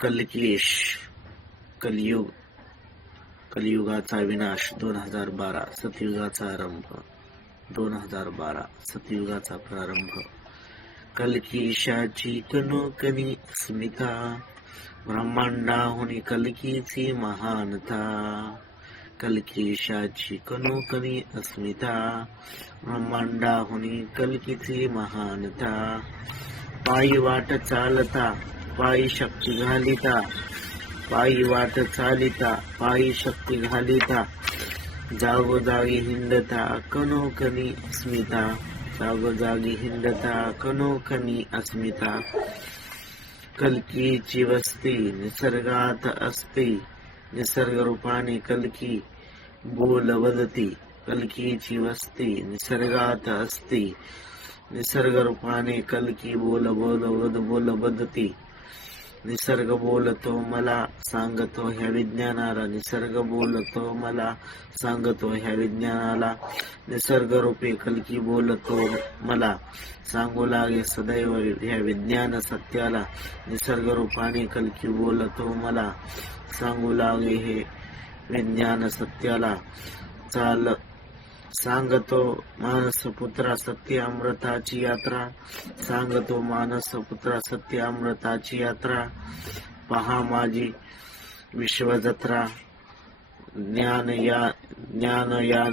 कल्किश कलियुग कलियुगाचा विनाश 2012 सतयुगाचा आरंभ 2012 सतयुगाचा प्रारंभ कल्किशाची कनोकनी अस्मिता ब्रह्मांडाहुनी कल्कीची महानता कल्किशाची कनोकनी अस्मिता ब्रह्मांडाहुनी कल्कीची महानता पायी वाट चालता पायी शक्ती घालिता पायी वाट चालिता पायी शक्ती घालिता जागोजागी हिंडता कनोकनी अस्मिता जागोजागी हिंडता कनोकनी अस्मिता कल्कीची वस्ती निसर्गात असते निसर्ग रूपाने कल्की बोल वदती कल्कीची वस्ती निसर्गात असते निसर्ग रूपाने कल्की बोल बदती निसर्ग बोलतो मला सांगतो ह्या विज्ञानाला निसर्ग बोलतो मला सांगतो ह्या विज्ञानाला निसर्ग रूपे कल्की बोलतो मला सांगू लागे सदैव ह्या विज्ञान सत्याला निसर्ग रूपाने कल्की बोलतो मला सांगू लागे हे विज्ञान सत्याला चाल सांगतो मानस पुत्रा सत्य अमृताची यात्रा सांगतो मानस पुत्रा सत्य अमृताची यात्रा पहा माझी विश्वजत्रा ज्ञान या